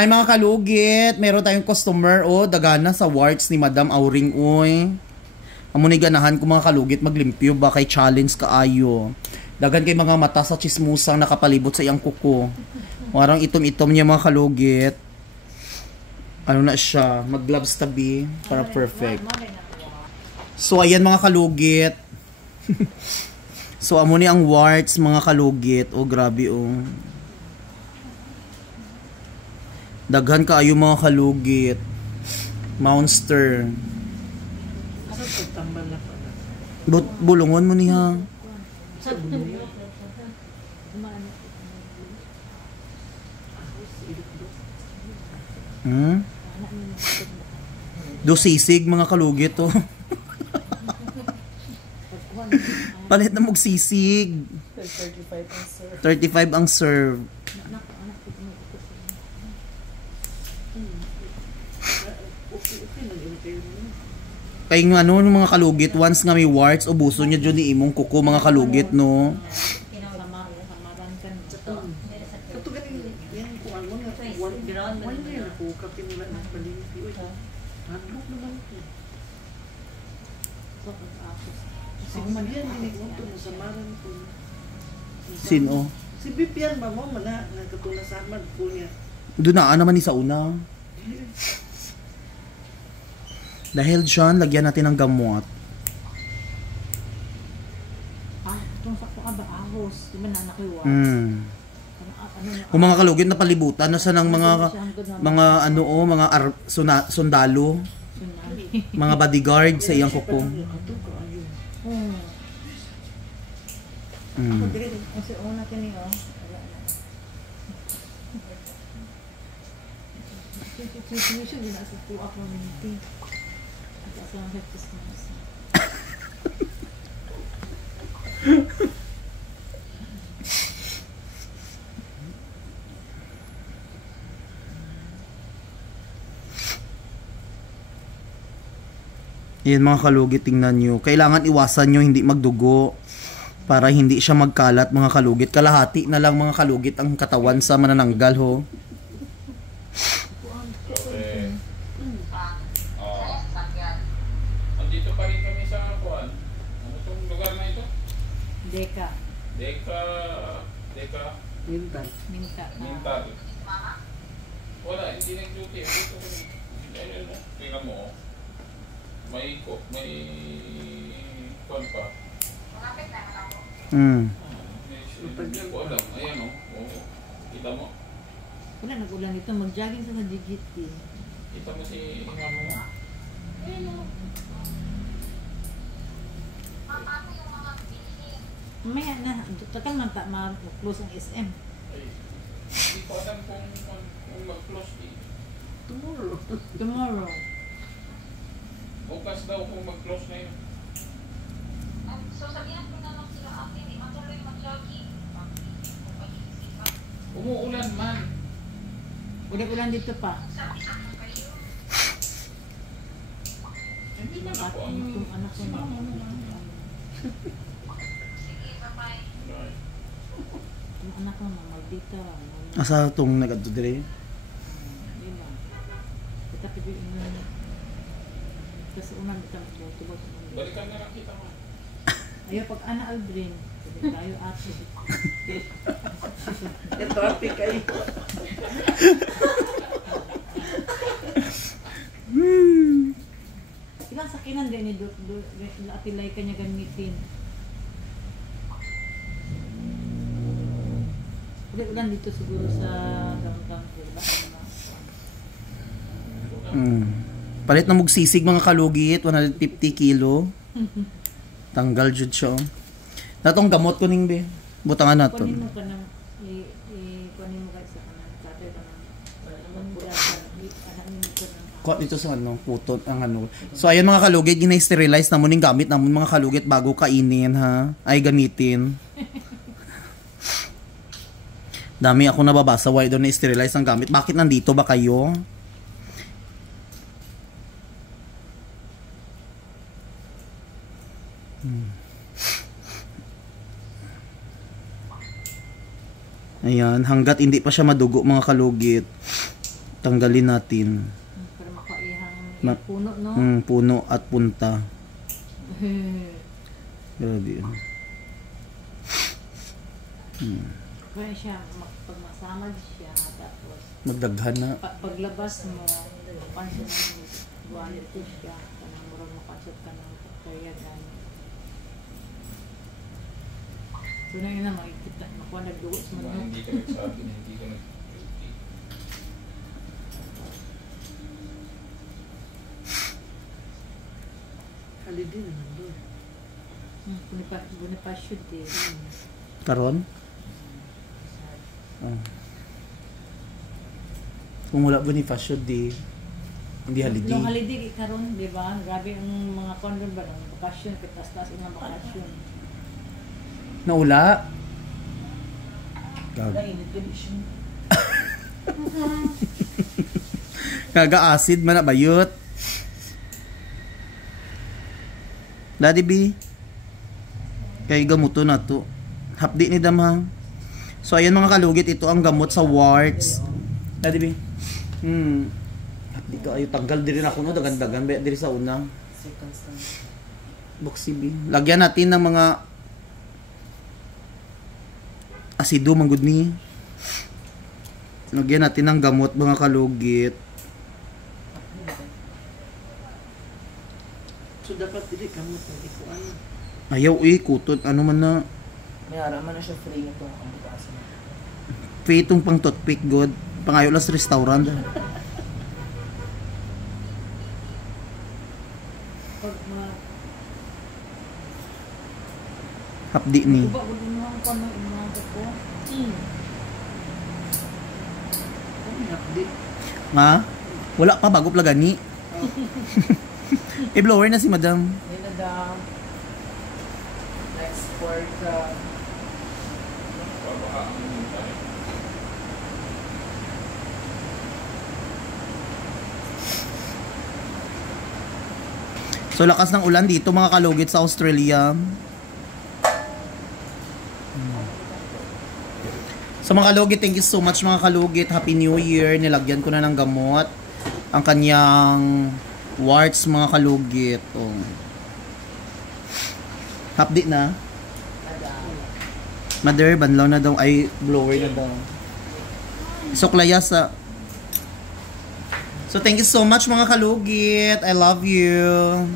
Ay mga kalugit, meron tayong customer o dagana sa warts ni Madam Auring oy. Amo ni ganahan ko mga kalugit maglimpyo ba kay challenge kaayo. Dagan kay mga mata sa chismusang nakapalibot sa iyang kuko. Warang itom-itom niya mga kalugit. Ano na siya, mag-gloves tabi para perfect. So ayan mga kalugit. So amo ni ang warts mga kalugit. Oh grabe oh. Daghan kaayo mga kalugit. Monster. Bulungon mo niya. Do sisig mga kalugit to. Palit na magsisig. 35 ang serve. Kaya nga ano mga kalugit, once nga may warts, ubuso niya dyan ni imong kuko mga kalugit, no? Sino? Si Bipian ba mo na nagkatunasaman po niya. Doon na naman ni sa una. Dahil dyan, lagyan natin ng gamot. Itong sakto ka ba ahos? Di ba na nakiwas? Kung mga kalugit na palibutan, nasa ng mga ano o, mga sundalo, mga bodyguard sa iyang kuko. Kasi una kini oh. Siya din sa tuwa ko minti. At sa heptis mas. Yan mga kalugit, tingnan nyo. Kailangan iwasan nyo hindi magdugo para hindi siya magkalat mga kalugit. Kalahati na lang mga kalugit ang katawan sa manananggal ho. Andito pa rin kami sa kuan. Ano tong lugar na ito? Deka. Mintal. Wala, hindi nag-duty. Dito kami. Ayun mo. Tingnan mo. May kuan pa. Hindi ko alam. Ayan o. Kita mo. Wala nag-ulan dito. Mag-jogging sa digit eh. Kita mo si mama mo. Ayan o. Mamaya na. Takal man ma-close ang SM. Hindi ko alam kung mag-close eh. Tomorrow. Bukas daw kung mag-close na yun. So sabihan ko na lang sila akin, matuloy mag-jogging. Umuulan man. Ulan dito pa. Hindi man ako ang anak ko na. Sige, bye-bye. Yung anak ko na maldita. Asa itong nag-adto dire? Diba? Kita pwede yung kasi unang kita magtutubag. Balikan na lang kita mo. Ayaw pag Ana Aldrin. Sabi tayo ate. Ito api kayo. Ilang sakinan din ni atilay kanya gamitin. Ulan dito siguro sa gamang ko. Palit na magsisig mga kalugit, 150 kilo. Tanggal jud siya. Natong gamot ko ning be. Butangan nato. Kunin mo pa ng kunin mo sa kanan. Tatay ka ng bulasan. Ko dito sa ano, putot ang ano. So ayan mga kalugit, gina-sterilize na mo ning gamit namon mga kalugit bago kainin ha. Ay gamitin. Dami ako nababasa why doon na-sterilize ang gamit. Bakit nandito ba kayo? Ayan, hanggat hindi pa siya madugo mga kalugit. Tanggalin natin. Para makaihang Ma- puno, no? Puno at punta. Grabe yun. Kaya siya, pag masamad siya, tapos Magdaghan na. paglabas mo, pansin mo, buwan ito siya, kanang murag makasot ka ng kaya gani. So na yun na, makikita, makuha nagduwas mo Diba, no? hindi ka nagsabi na hindi ka nag-duty. Holiday naman doon. Bonifacio din. Karon? Oh. Kung wala Bonifacio di hindi Nung holiday. holiday karon, di ba? Grabe ang mga condom ba ng bakasyon, kitas-tas ang bakasyon. Naula. Nainit ko di siya. Kaga acid man na bayot. Daddy B. Kay gamuto na to. Hapdi ni damhang. So ayan mga kalugit, ito ang gamot sa warts. Daddy B. Hapdi ka ayo tanggal diri na ko no dagan-dagan ba diri sa una. Boxy B. Lagyan natin ng mga asido manggod ni. Lagyan natin ng gamot mga kalugit. So dapat dili kamot ng ikuan. Ayaw kutot ano man na. May araman na siya free nito ang bukas na. Pitong pang toothpick good. Pangayo lang sa restaurant. Pag mga Hapdi ni. iba ko din mga kono mga ko. Kung hapdi. Ha? Wala pa bago pala gani. I-blower na si madam. Yun na daw. Next for the... Baka ang muna eh. So lakas ng ulan dito mga kalugit sa Australia. So mga kalugit, thank you so much mga kalugit. Happy New Year. Nilagyan ko na ng gamot ang kanyang warts mga kalugit. Oh. Hapdi na. Mother, banlaw na daw. Ay, blower na daw. So klayasa. So thank you so much mga kalugit. I love you.